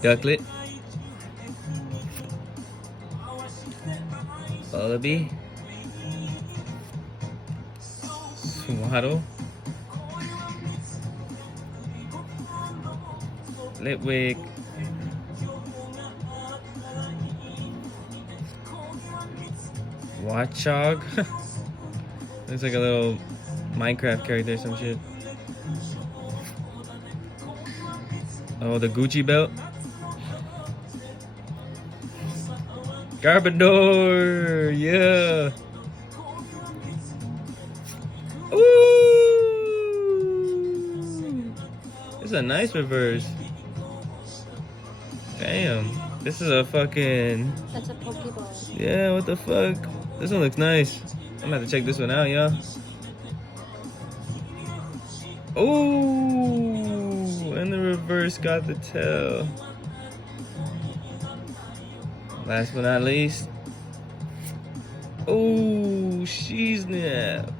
Ducklet. Lullaby. Swaddle. Litwick. Watchog. Looks like a little Minecraft character or some shit. Oh, the Gucci belt. Garbodor, yeah. Ooh, it's a nice reverse. Damn, this is a fucking. That's a Pokeball. Yeah, what the fuck? This one looks nice. I'm gonna have to check this one out, y'all. Ooh, and the reverse got the tail. Last but not least. Ooh, Sheeznap.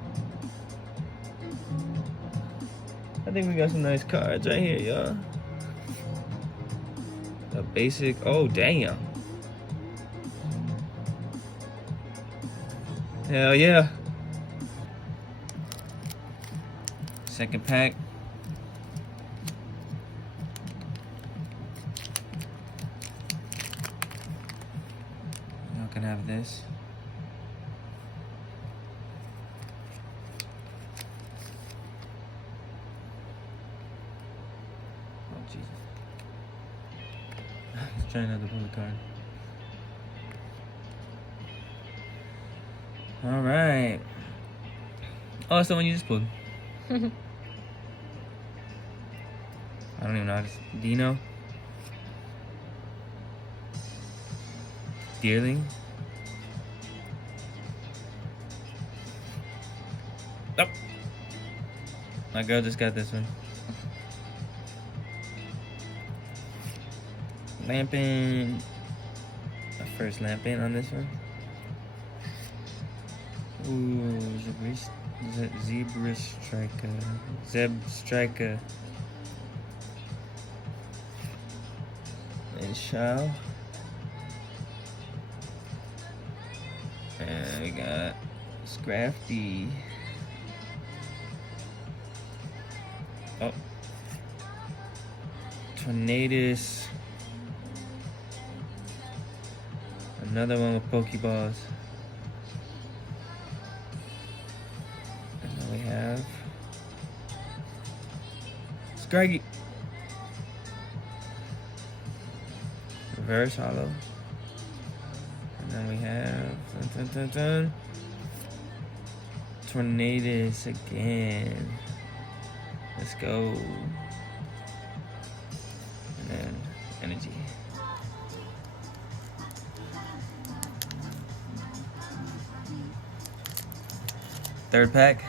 I think we got some nice cards right here, y'all. A basic. Oh, damn. Hell yeah. Second pack. Y'all can have this. Oh, Jesus. Let's try another pull card. All right. Oh, it's the one you just pulled. I don't even know how to. Dino. Deerling. Oh. My girl just got this one. Lampin. My first Lampin on this one. Ooh, Zebra Striker. Zeb Striker. And Shao. And we got Scrafty. Oh. Tornadus. Another one with Pokeballs. And then we have Scraggy. Reverse Hollow. And then we have Tornadus again. Let's go. And then Energy. Third pack.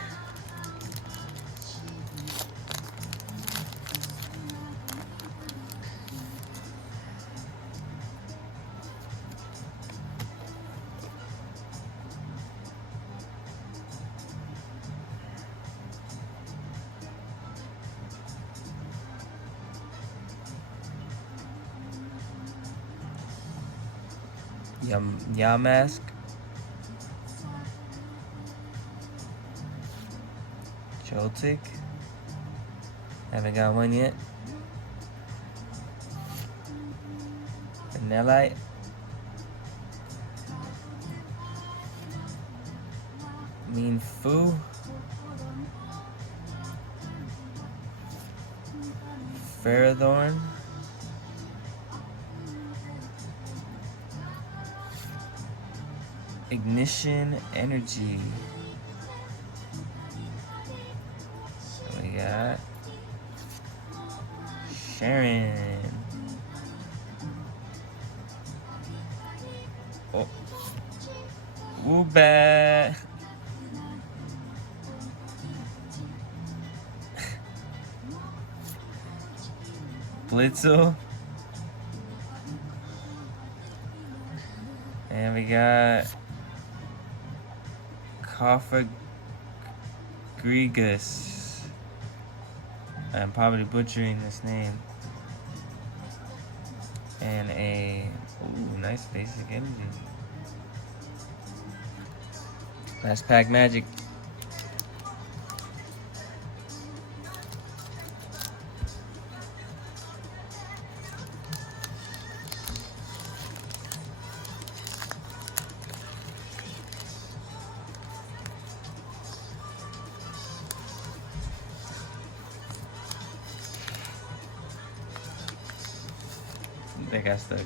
Yamask. Joltik. Haven't got one yet. Vanillite. Mean Foo. Ferrothorn. Ignition Energy. So we got Sharon. Oh. Woobat. Blitzel. And we got Cofagrigus. I'm probably butchering this name. And a nice basic energy. Last pack magic. They got stuck.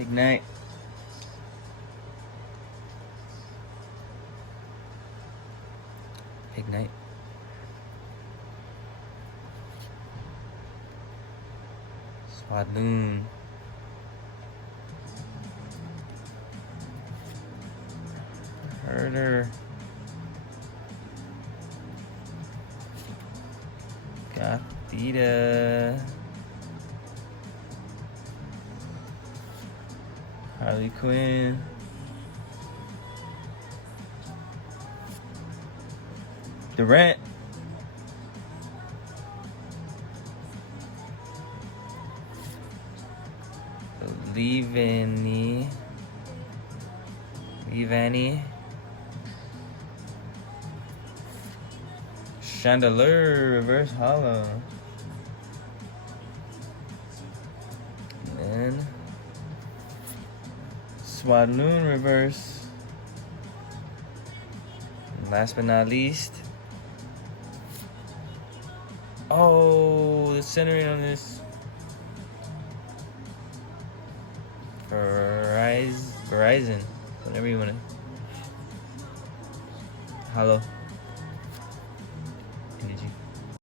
Ignite. Ignite. Swadloon. Herder. Gothita. Harley Quinn. Durant. Levani. Chandelier reverse hollow. And then Swadloon reverse. And last but not least. Oh, the centering on this. Verizon. Whatever you want to. Hello. Energy.